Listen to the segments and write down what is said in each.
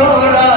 sola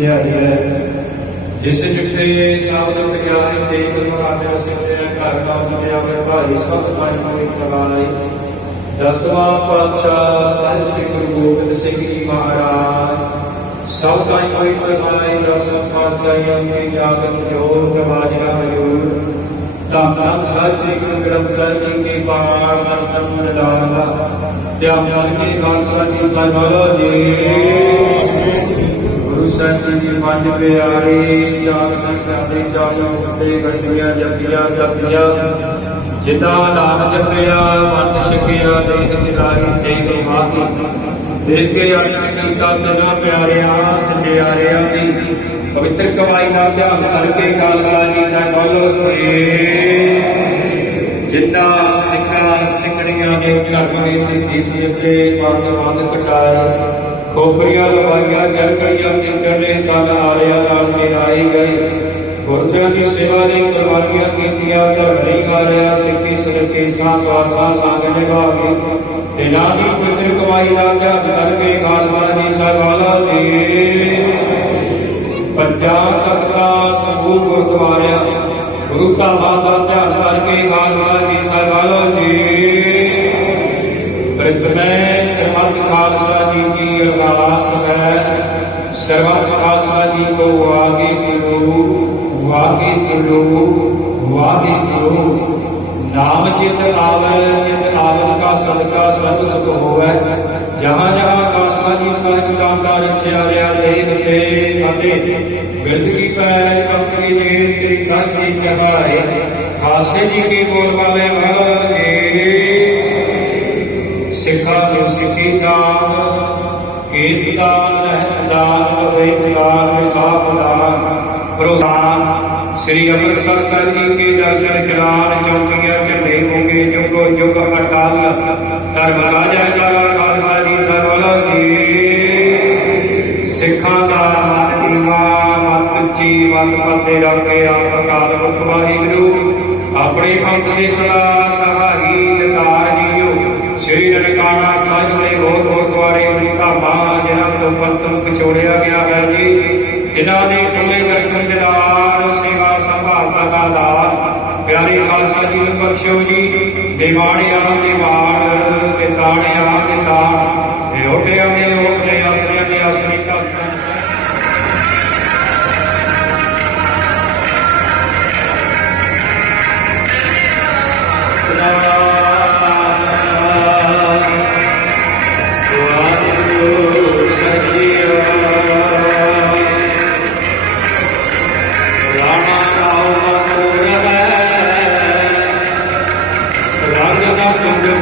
ਲਿਆ ਹੈ। ਜਿਸ ਜਿੱਥੇ ਸਾਧ ਪਿਆਰੇ ਤੇ ਪ੍ਰਮਾਤਮਾ ਸਿੱਖਿਆ ਘਰ ਦਾ ਪੁਜਿਆ ਵੇ ਭਾਈ ਸਤ ਵਾਹਿਗੁਰੂ ਸਲਾਈ ਦਸਵਾਂ ਪਾਤਸ਼ਾਹ ਸਾਹਿਬ ਸ੍ਰੀ ਗੁਰੂ ਗੋਬਿੰਦ ਸਿੰਘ ਜੀ ਮਹਾਰਾਜ। ਸਭ ਦਾ ਕੋਈ ਸਹਾਈ ਦਸਵਾਂ ਪਾਤਸ਼ਾਹ ਅੰਮੇ ਜਾਗਤ ਜੋਰ ਪ੍ਰਵਾਜਿਆ ਹਯੂਰ ਧੰਨ ਧੰਨ ਸਾਹਿਬ ਸ੍ਰੀ ਗੁਰੂ ਗ੍ਰੰਥ ਸਾਹਿਬ ਜੀ ਕੀ ਪਾਰ ਮਸਤਮ ਨਿਦਾਨ ਦਾ ਧਿਆਨ ਕੇ ਖਾਲਸਾ ਜੀ ਸਾਹਿਬ ਜੀ। ਗੁਰੂ ਸਾਹਿਬ ਜੀ ਪੰਜ ਪਿਆਰੇ, ਚਾਰ ਸੰਗਤਾਂ ਚਾਰੋਂ ਉੱਤੇ ਗੰਢੀਆਂ ਜਪੀਆਂ ਜਪੀਆਂ ਜਿਦਾ ਨਾਮ ਜਪਿਆ, ਮਨ ਛਕਿਆ, ਦੇਖ ਚਲਾਈ ਦੇਖ ਮਾਗੀ ਦੇਖ ਕੇ ਆਇਆ ਕੀਤਾ ਤਨਾ ਪਿਆਰਿਆ ਸਚਿਆਰਿਆ ਦੀ ਪਵਿੱਤਰ ਕਮਾਈ ਦਾ ਧਿਆਨ ਕਰਕੇ ਖਾਲਸਾ ਜੀ ਸਾਹਿਬ ਬੋਲੋ ਤੇ ਜਿੰਦਾ ਸਿੱਖਾਂ ਸਿੱਖਣੀਆਂ ਦੇ ਧਰਮ ਦੇ ਤਸੀਸ ਤੇ ਬੰਦ ਬੰਦ ਕਟਾਏ ਖੋਪਰੀਆਂ ਲਵਾਈਆਂ ਚਰਕੜੀਆਂ ਤੇ ਚੜੇ ਤਨ ਆਰਿਆ ਨਾਲ ਕਿਰਾਏ ਗਏ ਗੁਰਦਿਆਂ ਦੀ ਸੇਵਾ ਲਈ ਕੁਰਬਾਨੀਆਂ ਕੀਤੀਆਂ, ਧਰਮ ਨਹੀਂ ਹਾਰਿਆ, ਸਿੱਖੀ ਸਿਰਕੇ ਸਾਂ ਸਵਾਸਾਂ ਸੰਗ ਨਿਭਾਵੇ ਤੇ ਨਾ ਦੀ ਪਵਿੱਤਰ ਕਮਾਈ ਦਾ ਧਿਆਨ ਕਰਕੇ ਖਾਲਸਾ ਜੀ ਸਰਵਾਲਾ ਦੇ ਪੰਜਾਂ ਤਖਤਾਂ ਸਮੂਹ ਗੁਰਦੁਆਰਿਆਂ, ਗੁਰੂ ਧਾਮਾਂ ਦਾ ਧਿਆਨ ਕਰਕੇ ਖਾਲਸਾ ਜੀ ਸਰਵਾਲਾ ਜੀ ਪ੍ਰਤਮੈ ਖਾਲਸਾ ਜੀ ਕੀ ਅਰਦਾਸ ਹੈ। ਸਰਬੱਤ ਖਾਲਸਾ ਜੀ ਕੋ ਆਗੇ ਗੁਰੂ ਵਾਗੇ ਗੁਰੂ ਵਾਗੇ ਗੁਰੂ ਨਾਮ ਚਿਤ ਆਵੇ, ਚਿਤ ਆਵਨ ਕਾ ਸਦਕਾ ਸਤ ਸੁਖ ਹੋਵੇ। ਜਹਾਂ ਜਹਾਂ ਖਾਲਸਾ ਜੀ ਸਾਹਿਬ ਨਾਮ ਦਾ ਰਚਿਆ ਰਿਆ ਲੇਖ ਤੇ ਅਤੇ ਬਿਰਦ ਕੀ ਪੈ ਭਗਤ ਕੀ ਨੇਰ ਸ੍ਰੀ ਸੱਚ ਸਹਾਇ ਖਾਲਸੇ ਜੀ ਕੀ ਬੋਲ ਵਾਲੇ ਵਾਲੇ ਸਿੱਖਾਂ ਨੂੰ ਸਿੱਖੀ ਦਾਨ ਕੇਸ ਦਾਨ ਰਹਿਤ ਦਾਨ ਅਵੈਤ ਦਾਨ ਵਿਸਾਖ ਦਾਨ। ਪ੍ਰੋਸਾਨ, ਸ੍ਰੀ ਅੰਮ੍ਰਿਤਸਰ ਸਾਹਿਬ ਜੀ ਕੇ ਦਰਸ਼ਨ ਚਰਾਨ, ਚੌਕੀਆਂ, ਝੰਡੇ ਮੋਗੇ ਜੁਗੋ ਜੁਗ ਅਟਲ। ਧਰਮ ਰਾਜਾ ਜਾਰਾ ਖਾਲਸਾ ਜੀ ਸਰਵਲਾ ਜੀ ਸਿੱਖਾਂ ਦਾ ਮਨ ਦੀਵਾ ਮਤ ਉੱਚੀ ਮਤ ਪਰਦੇ ਰੱਖੇ ਆਪ ਅਕਾਲ ਮੁਖ ਵਾਹਿਗੁਰੂ। ਆਪਣੇ ਪੰਥ ਦੇ ਸਦਾ ਦਾ ਪਿਆਰੇ ਖਾਲਸਾ ਜੀ ਨੂੰ ਬਖਸ਼ੋ ਜੀ ਦੇਵਾਣਿਆਂ ਦੇ ਵਾਣ ਤੇ ਤਾਣਿਆਂ ਦੇ ਤਾਣ ਤੇ ਓਟਿਆਂ ਦੇ ਓਟੇ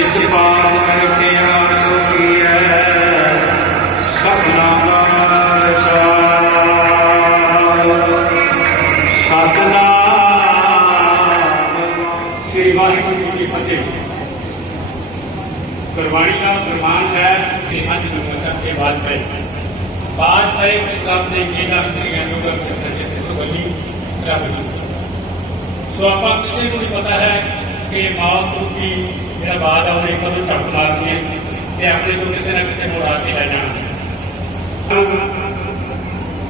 ਜਿਸ ਪਾਸ ਰੱਖਿਆ ਸੋ ਕੀਐ ਸਭਨਾ ਦਾ ਸਾਰ ਸਤਨਾਮ ਸ੍ਰੀ ਵਾਹਿਗੁਰੂ ਜੀ ਕੀ ਫਤਿਹ ਗੁਰਬਾਣੀ ਦਾ ਫਰਮਾਨ ਹੈ ਕਿ ਅੱਜ ਨਗਰ ਕਰਕੇ ਬਾਤ ਪਏ ਬਾਤ ਪਏ ਕਿ ਸਭ ਦੇ ਕੀ ਨਾਮ ਸ੍ਰੀ ਗੁਰੂ ਗ੍ਰੰਥ ਸਾਹਿਬ ਜੀ ਸੁਗਲੀ ਰੱਬ ਜੀ ਸੋ ਆਪਾਂ ਕਿਸੇ ਨੂੰ ਨਹੀਂ ਪਤਾ ਹੈ ਜਿਹੜਾ ਬਾਦ ਆ, ਉਹਨੇ ਕਦੋਂ ਟੱਪ ਮਾਰਨੀ ਹੈ ਤੇ ਆਪਣੇ ਤੋਂ ਕਿਸੇ ਨਾ ਕਿਸੇ ਨੂੰ ਰਾਤ ਕੇ ਲੈ ਜਾਣਾ।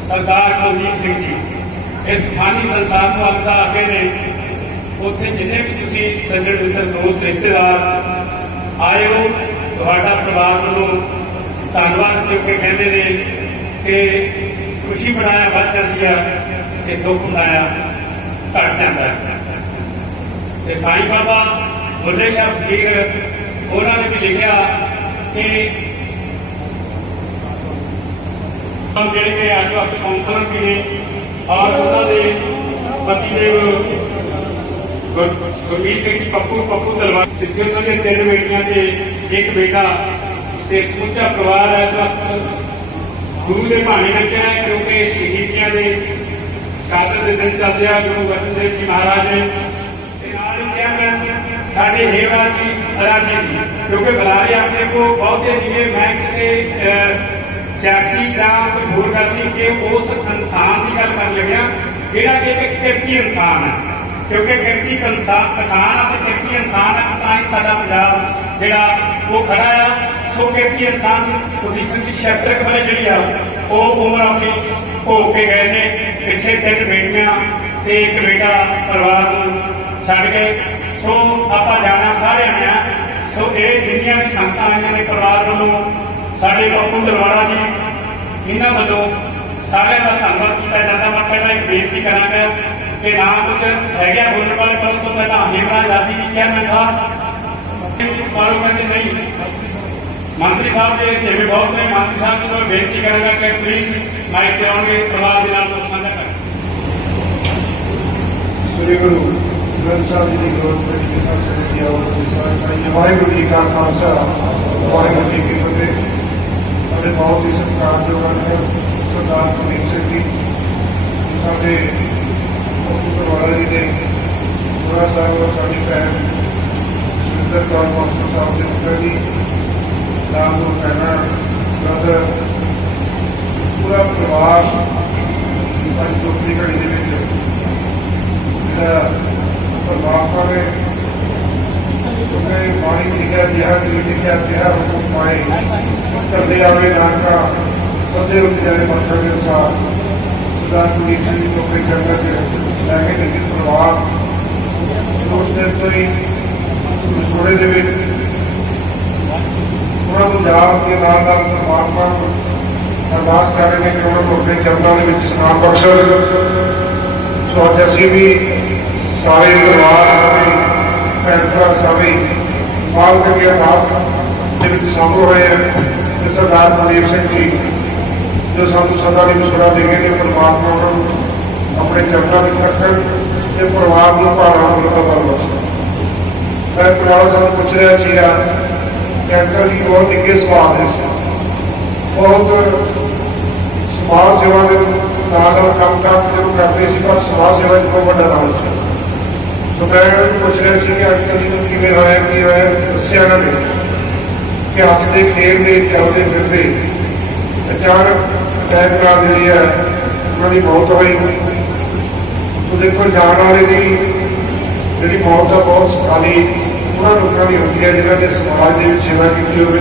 ਸਰਦਾਰ ਕੁਲਦੀਪ ਸਿੰਘ ਜੀ, ਇਸ ਖਾਨੀ ਸੰਸਾਰ ਤੋਂ ਅੱਗ ਅੱਗੇ ਨੇ। ਉੱਥੇ ਜਿੰਨੇ ਵੀ ਤੁਸੀਂ ਸੱਜਣ ਮਿੱਤਰ, ਦੋਸਤ, ਰਿਸ਼ਤੇਦਾਰ ਆਏ ਹੋ ਤੁਹਾਡਾ ਪਰਿਵਾਰ ਵੱਲੋਂ ਧੰਨਵਾਦ ਕਿਉਂਕਿ ਕਹਿੰਦੇ ਨੇ ਕਿ ਖੁਸ਼ੀ ਬਣਾਇਆ ਵੱਧ ਜਾਂਦੀ ਆ ਤੇ ਦੁੱਖ ਬਣਾਇਆ ਘਟ ਜਾਂਦਾ ਹੈ। ਤੇ ਸਾਈਂ ਬਾਬਾ ਮੁੱਲੇ ਸ਼ਾਹ ਫਕੀਰ, ਉਹਨਾਂ ਨੇ ਵੀ ਲਿਖਿਆ ਕਿ ਜਿਹੜੇ ਕਿ ਇਸ ਵਕਤ ਕਾਉਂਸਲਰ ਵੀ ਨੇ ਔਰ ਉਹਨਾਂ ਦੇ ਪਤੀ ਦੇਵ ਗੁਰ- ਗੁਰਮੀਤ ਸਿੰਘ ਪੱਪੂ ਪੱਪੂ ਤਲਵਾਰ ਜਿੱਥੇ ਉਹਨਾਂ ਦੇ ਤਿੰਨ ਬੇਟੀਆਂ ਤੇ ਇੱਕ ਬੇਟਾ ਤੇ ਸਮੁੱਚਾ ਪਰਿਵਾਰ ਇਸ ਵਕਤ। ਗੁਰੂ ਦੇ ਭਾਣੇ ਵਿੱਚ ਹੈ ਕਿਉਂਕਿ ਸ਼ਹੀਦੀਆਂ ਦੇ ਸ਼ਹਾਦਤ ਦੇ ਦਿਨ ਚੱਲਦੇ ਆ, ਗੁਰੂ ਗੋਬਿੰਦ ਦੇਵ ਜੀ ਮਹਾਰਾਜ ਨੇ ਸਾਡੇ ਹੇਵਾ ਜੀ ਰਾਜੀ ਜੀ ਕਿਉਂਕਿ ਬੁਲਾਰੇ ਆਪਣੇ ਕੋ ਬਹੁਤੇ ਜਿਵੇਂ ਮੈਂ ਕਿਸੇ ਅਹ, ਸਿਆਸੀ ਜਾਂ ਕੋਈ ਹੋਰ ਗੱਲ ਨਹੀਂ ਕਿ ਉਸ ਇਨਸਾਨ ਦੀ ਗੱਲ ਕਰਨ ਲੱਗਿਆ ਜਿਹੜਾ ਕਿ ਇੱਕ ਕਿਰਤੀ ਇਨਸਾਨ ਹੈ ਕਿਉਂਕਿ ਕਿਰਤੀ ਇਨਸਾਨ ਕਿਸਾਨ ਅਤੇ ਕਿਰਤੀ ਇਨਸਾਨ ਹੈ ਤਾਂ ਹੀ ਸਾਡਾ ਪੰਜਾਬ ਜਿਹੜਾ ਉਹ ਖੜਾ ਆ ਸੋ ਕਿਰਤੀ ਇਨਸਾਨ ਕੁਲਦੀਪ ਸਿੰਘ ਦੀ ਸ਼ਸਤਰਕ ਵਾਲੇ ਜਿਹੜੀ ਆ ਉਹ ਉਮਰ ਆਪਣੀ ਭੋਗ ਕੇ ਗਏ ਨੇ ਪਿੱਛੇ ਤਿੰਨ ਬੇਟੀਆਂ ਤੇ ਇੱਕ ਬੇਟਾ ਪਰਿਵਾਰ ਨੂੰ ਛੱਡ ਗਏ ਸੋ ਆਪਾਂ ਜਾਣਾ ਸਾਰਿਆਂ ਨੇ। ਸੋ ਇਹ ਜਿੰਨੀਆਂ ਵੀ ਸੰਗਤਾਂ ਆਈਆਂ ਨੇ ਪਰਿਵਾਰ ਵੱਲੋਂ, ਸਾਡੇ ਬਾਪੂ ਤਲਵਾੜਾ ਜੀ, ਇਹਨਾਂ ਵੱਲੋਂ ਸਾਰਿਆਂ ਦਾ ਧੰਨਵਾਦ ਕੀਤਾ ਜਾਂਦਾ। ਮੈਂ ਪਹਿਲਾਂ ਇੱਕ ਬੇਨਤੀ ਕਰਾਂਗਾ ਕਿ ਨਾ ਕੁਝ ਹੈਗਾ ਬੋਲਣ ਵਾਲੇ, ਪਰ ਪਹਿਲਾਂ ਹੇਮਰਾ ਜਾਤੀ ਜੀ ਚੇਅਰਮੈਨ ਸਾਹਿਬ ਮਾਰੋ ਕਹਿੰਦੇ ਨਹੀਂ? ਮੰਤਰੀ ਸਾਹਿਬ ਦੇ ਜਿਵੇਂ ਬਹੁਤ ਨੇ। ਮੰਤਰੀ ਸਾਹਿਬ ਨੂੰ ਮੈਂ ਬੇਨਤੀ ਕਰਾਂਗਾ ਕਿ ਪਲੀਜ਼ ਮਾਈਕ ਤੇ ਆਉਣਗੇ, ਪਰਿਵਾਰ ਦੇ ਨਾਲ ਲੋਕ ਸਾਂਝਾ ਕरें ਸ੍ਰੀ ਗੁਰੂ। ਗ੍ਰੰਥ ਸਾਹਿਬ ਜੀ ਦੀ ਗ੍ਰੰਥ ਵਿੱਚ ਕੇ ਸਾਥ ਸ੍ਰੀ ਆਓ ਜੀ ਸਾਰੇ ਵਾਹਿਗੁਰੂ ਜੀ ਕਾ ਖਾਲਸਾ, ਵਾਹਿਗੁਰੂ ਜੀ ਕੀ ਫਤਿਹ। ਸਾਡੇ ਬਹੁਤ ਹੀ ਸਤਿਕਾਰਯੋਗ ਹਨ, ਸਰਦਾਰ ਕੁਲਦੀਪ ਸਿੰਘ ਜੀ। ਸਾਡੇ ਪੁੱਤਰ ਜੀ ਦੇ ਸੋਹਰਾ ਸਾਹਿਬ ਔਰ ਸਾਡੀ ਭੈਣ ਸੁਰਿੰਦਰ ਕੌਰ ਮਾਸਟਰ ਸਾਹਿਬ ਦੇ ਪੁੱਤਰ ਜੀ ਨਾਮ ਨੂੰ ਕਹਿਣਾ ਬ੍ਰਦਰ ਪੂਰਾ ਪਰਿਵਾਰ ਅੱਜ ਦੁੱਖੀ ਘੜੀ ਦੇ ਵਿੱਚ ਜਿਹੜਾ ਪਰਮਾਤਮਾ ਨੇ ਉਹਨੇ ਬਾਣੀ ਲਿਖਿਆ ਜਿਹਾ ਕਿ ਲਿਖਿਆ ਜਿਹਾ ਹੁਕਮ ਪਾਏ ਕਰਦੇ ਆਵੇ ਨਾਨਕਾ ਸਦੇ ਉੱਤੇ ਜਾਣੇ ਮੱਥਾ ਦੇ ਅਨੁਸਾਰ ਸਰਦਾਰ ਕੁਲਦੀਪ ਸਿੰਘ ਜੀ ਨੂੰ ਆਪਣੇ ਚਰਨਾਂ 'ਚ ਲੈ ਕੇ ਨਿੱਜੀ ਪਰਿਵਾਰ ਉਸ ਦਿਨ ਤੋਂ ਹੀ ਵਿਛੋੜੇ ਦੇ ਵਿੱਚ ਉਹਨਾਂ ਨੂੰ ਯਾਦ ਦੇ ਨਾਲ ਨਾਲ ਪਰਮਾਤਮਾ ਨੂੰ ਅਰਦਾਸ ਕਰ ਰਹੇ ਨੇ ਕਿ ਉਹਨਾਂ ਨੂੰ ਆਪਣੇ ਚਰਨਾਂ ਦੇ ਵਿੱਚ ਸਥਾਨ ਬਖਸ਼ਣ ਸੋ ਅੱਜ ਅਸੀਂ ਵੀ ਸਾਰੇ ਪਰਿਵਾਰ ਭੈਣ ਭਰਾ ਸਾਰੇ ਮਾਲਕ ਦੀ ਅਰਦਾਸ ਦੇ ਵਿੱਚ ਸ਼ਾਮਲ ਹੋਏ ਹਨ ਤੇ ਸਰਦਾਰ ਕੁਲਦੀਪ ਸਿੰਘ ਜੀ ਜੋ ਸਾਨੂੰ ਸਦਾ ਲਈ ਵਿਛੜਾ ਦੇ ਗਏ ਨੇ ਪਰਮਾਤਮਾ ਉਹਨਾਂ ਨੂੰ ਆਪਣੇ ਚਰਨਾਂ ਵਿੱਚ ਰੱਖਣ ਤੇ ਪਰਿਵਾਰ ਨੂੰ ਭਾਰਾਂ ਨੂੰ ਪਤਾ ਬਖਸ਼ਣ ਮੈਂ ਪਰਿਵਾਰ ਸਾਨੂੰ ਪੁੱਛ ਰਿਹਾ ਸੀਗਾ ਕਿ ਅੰਕਲ ਜੀ ਬਹੁਤ ਨਿੱਘੇ ਸੁਭਾਅ ਦੇ ਸੀ ਬਹੁਤ ਸਮਾਜ ਸੇਵਾ ਦੇ ਨਾਲ ਨਾਲ ਕੰਮ ਕਾਰ ਜਦੋਂ ਕਰਦੇ ਸੀ ਪਰ ਸਮਾਜ ਸੇਵਾ 'ਚ ਬਹੁਤ ਵੱਡਾ ਨਾਮ ਸੀ ਸੋ ਮੈਂ ਉਹਨਾਂ ਨੂੰ ਪੁੱਛ ਰਿਹਾ ਸੀ ਕਿ ਅੰਕਲ ਜੀ ਨੂੰ ਕਿਵੇਂ ਹੋਇਆ ਕੀ ਹੋਇਆ ਦੱਸਿਆ ਨਾ ਨੇ ਕਿ ਹੱਸਦੇ ਖੇਡਦੇ ਚੱਲਦੇ ਫਿਰਦੇ ਅਚਾਨਕ ਅਟੈਕ ਨਾਲ ਜਿਹੜੀ ਹੈ ਉਹਨਾਂ ਦੀ ਮੌਤ ਹੋਈ ਸੋ ਦੇਖੋ ਜਾਣ ਵਾਲੇ ਦੀ ਜਿਹੜੀ ਮੌਤ ਦਾ ਬਹੁਤ ਸਖਾਲੀ ਉਹਨਾਂ ਲੋਕਾਂ ਦੀ ਹੁੰਦੀ ਹੈ ਜਿਨ੍ਹਾਂ ਨੇ ਸਮਾਜ ਦੇ ਵਿੱਚ ਸੇਵਾ ਕੀਤੀ ਹੋਵੇ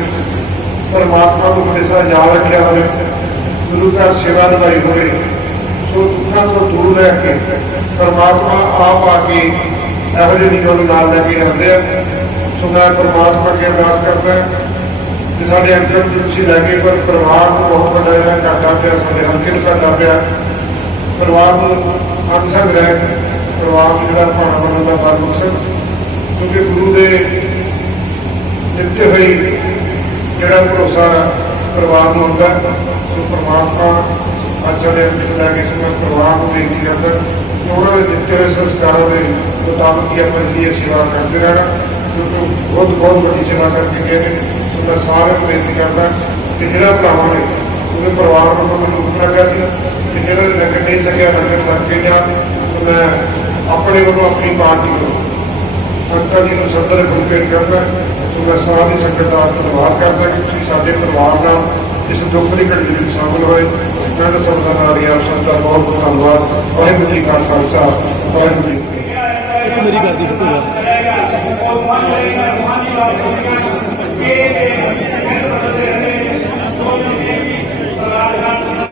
ਪਰਮਾਤਮਾ ਨੂੰ ਹਮੇਸ਼ਾ ਯਾਦ ਰੱਖਿਆ ਹੋਵੇ ਗੁਰੂ ਘਰ ਸੇਵਾ ਨਿਭਾਈ ਹੋਵੇ ਸੋ ਦੁੱਖਾਂ ਤੋਂ ਦੂਰ ਰਹਿ ਕੇ ਪਰਮਾਤਮਾ ਆਪ ਆ ਕੇ ਇਹੋ ਜਿਹੇ ਨਿਗਮ ਨੂੰ ਨਾਲ ਲੈ ਕੇ ਜਾਂਦੇ ਆ। ਸੋ ਮੈਂ ਪਰਮਾਤਮਾ ਅੱਗੇ ਅਰਦਾਸ ਕਰਦਾ ਕਿ ਸਾਡੇ ਅੰਦਰ ਤੁਸੀਂ ਲੈ ਕੇ, ਪਰ ਪਰਿਵਾਰ ਨੂੰ ਬਹੁਤ ਵੱਡਾ ਜਿਹੜਾ ਘਾਟਾ ਪਿਆ, ਸਾਡੇ ਹਲਕੇ ਨੂੰ ਘਾਟਾ ਪਿਆ। ਪਰਿਵਾਰ ਨੂੰ ਅਨਸੰਗ ਰਹਿ ਪਰਿਵਾਰ ਨੂੰ ਜਿਹੜਾ ਭਾਣਾ ਬਣਨ ਦਾ ਬਲ ਬਖਸ਼ਣ ਕਿਉਂਕਿ ਗੁਰੂ ਦੇ ਦਿੱਤੇ ਹੋਈ ਜਿਹੜਾ ਭਰੋਸਾ ਪਰਿਵਾਰ ਨੂੰ ਹੁੰਦਾ ਸੋ ਪਰਮਾਤਮਾ ਅੱਜ ਸਾਡੇ ਅੰਦਰ ਲੈ ਕੇ ਸਮਾਂ ਪਰਿਵਾਰ ਨੂੰ ਬੇਨਤੀ ਕਰਦਾ ਕਿ ਉਹਨਾਂ ਦੇ ਦਿੱਤੇ ਹੋਏ ਸੰਸਕਾਰਾਂ ਦੇ ਮੁਤਾਬਕ ਹੀ ਆਪਾਂ ਜਿਹੜੀ ਇਹ ਸੇਵਾ ਕਰਦੇ ਰਹਿਣਾ, ਕਿਉਂਕਿ ਬਹੁਤ ਬਹੁਤ ਵੱਡੀ ਸੇਵਾ ਕਰਕੇ ਗਏ ਨੇ। ਸੋ ਮੈਂ ਸਾਰਿਆਂ ਨੂੰ ਬੇਨਤੀ ਕਰਦਾ ਕਿ ਜਿਹੜਾ ਭਰਾਵਾਂ ਨੇ, ਉਹਦੇ ਪਰਿਵਾਰ ਨੂੰ ਮੈਨੂੰ ਹੁਕਮ ਲੱਗਾ ਸੀ ਕਿ ਜਿਹੜਾ ਨੇ ਲੰਗਰ ਨਹੀਂ ਸਕਿਆ, ਲੰਗਰ ਛਕ ਕੇ ਜਾ ਮੈਂ ਆਪਣੇ ਵੱਲੋਂ ਆਪਣੀ ਪਾਰਟੀ ਨੂੰ ਸੰਗਤਾਂ ਜੀ ਨੂੰ ਸ਼ਬਦ ਕੰਪੇਟ ਕਰਦਾ। ਸੋ ਮੈਂ ਸਾਰੀ ਸੰਗਤ ਦਾ ਧੰਨਵਾਦ ਕਰਦਾ ਕਿ ਤੁਸੀਂ ਸਾਡੇ ਪਰਿਵਾਰ ਨਾਲ ਇਸ ਦੁੱਖ ਦੀ ਘੜੀ ਵਿੱਚ ਸ਼ਾਮਲ ਹੋਏ। ਮੈਂ ਤਾਂ ਸਭ ਦਾ ਨਾਰੀ ਆਪ ਸਭ ਦਾ ਬਹੁਤ ਬਹੁਤ ਧੰਨਵਾਦ। ਵਾਹਿਗੁਰੂ ਜੀ ਕਾ ਖਾਲਸਾ, ਵਾਹਿਗੁਰੂ ਜੀ ਮੇਰੀ ਗੱਲ ਦੀ